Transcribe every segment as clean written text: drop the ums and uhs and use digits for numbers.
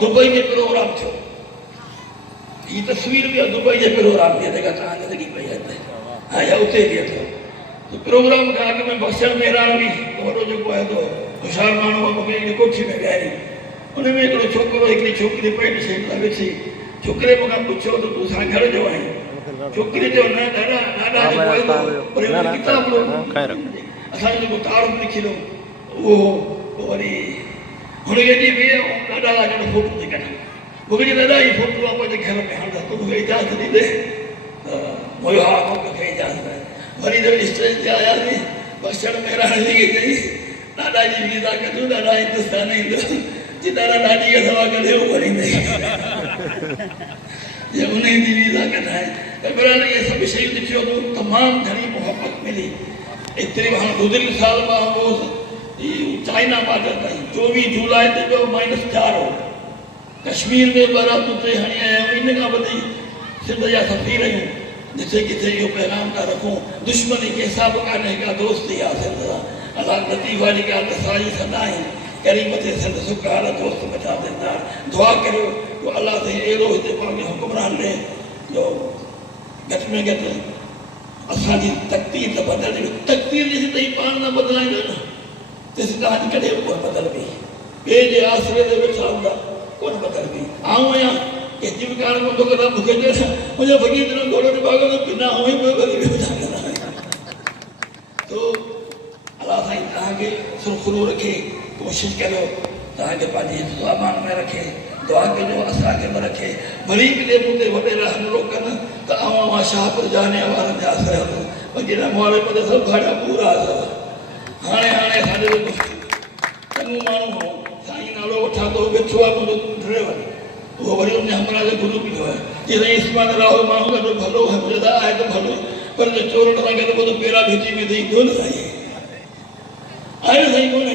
Dubai में programme थो ये तस्वीर भी दुबई के प्रोग्राम थी जगह तव्हांखे लॻी पई आहे हाँ या उते बि तो प्रोग्राम खां अॻु में बख्शण महिराण बि वॾो जेको आहे तो होशियारु माण्हू आहे मूंखे हिकिड़ी कोठी में विहारी उन में हिकिड़ो छोकिरो हिकिड़ी छोकिरी पई ॾिसे वेठी छोकिरे मूंखां पुछियो त तूं असां घर जो आहीं छोकिरी चयो न दादा दादा जेको आहे तो वरी हुन किताब असांजो जेको तारुफ़ लिखियलु उहो वरी हुनखे जी वे दादा लाइ फोटो थी कढां मूंखे चई दादा हीअ फोटो आहे मुंहिंजे घर में हाणे तूं मूंखे इजाज़त ॾींदे मुंहिंजो हा मूंखे इजाज़त आहे वरी जब स्टेज ते आयासीं बख्शण महिराण जी खे चई दादा जी वीज़ा कढो दादा हिंदुस्तान ईंदो जी दादा ॾाॾी खे सवा कॾहिं उभरींदे जे उन जी वीज़ा कढाए त बराबरि इहे सभु शयूं ॾिठियूं तो तमामु घणी मोहबत मिली एतिरी हाणे गुज़िरियल साल मां हुओ चाइना बॉर्डर ताईं 24 जुलाई ते जो -4 हो कश्मीर में बराबरि ते हणी आया इन खां वधीक सिंध जा सफ़ीर आहियूं जिथे किथे इहो पैगाम था रखूं दुश्मनी के हिसाब कान्हे का दोस्ती आहे सिंध सां अलाह लतीफ़ वारी ॻाल्हि त साईं सदा आहिनि करीम ते सिंध सुखार दोस्त बचा देंदा दुआ करियो जो अलाह से अहिड़ो हिते पंहिंजे हुकुमरान ॾे जो घटि में घटि असांजी तक़दीर त बदिलजी तक़दीर जेसि ताईं पाण न बदिलाईंदो न तेसि तव्हांजी कॾहिं कोन बदिलबी ॿिए जे आसिरे ते वेठा हूंदा कोन बदिलबी आऊं आहियां कि जीवकाण में तो कदा मुझे जैसा मुझे भगी दिन घोड़े ने भागा तो बिना हुए कोई बदी भी जाना तो अल्लाह साईं तव्हांखे सुरखुरू रखे कोशिश करो तव्हांखे पंहिंजे सामान में रखे दुआ कजो असांखे न रखे भली किथे पुते वॾेरा हमिलो कनि त अवां शाहपुर जाने वारनि जा आसिरा बाक़ी न मोड़े पते सभु भाड़ा पूरा हाणे हाणे असांजो चङो माण्हू हो साईं नालो वठां थो वेठो आहे मुंहिंजो ड्राइवर वो वरी उन हमरा जो गुरु भी है जे नहीं इस्मान राहो माण्हू का भलो है मुझे दा है तो भलो पर जो चोरण सां गॾु वो तो पेरा भीती में दी कोन साईं आयो साईं कोने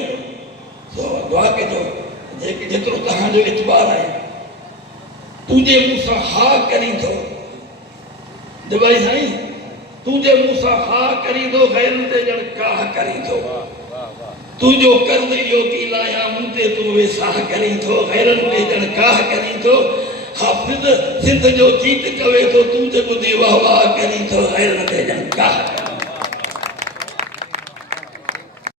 तो दुआ कजो जेके जेतिरो तव्हांजो इतबार आहे तुंहिंजे मुंहुं सां हा करी थो दवाई साईं तुंहिंजे मुंहुं सां हा करी थो ग़ैरनि ते ॼण काह करी थो तुझो कर्ज़ इहो थी लाया मूं ते तूं वेसाह करी थो ग़ैरनि ते ॼण काह करी थो हाफ़िज़ सिंध जो गीत कवे थो तूं जेको वाह वाह करी थो ग़ैरनि ते ॼण काह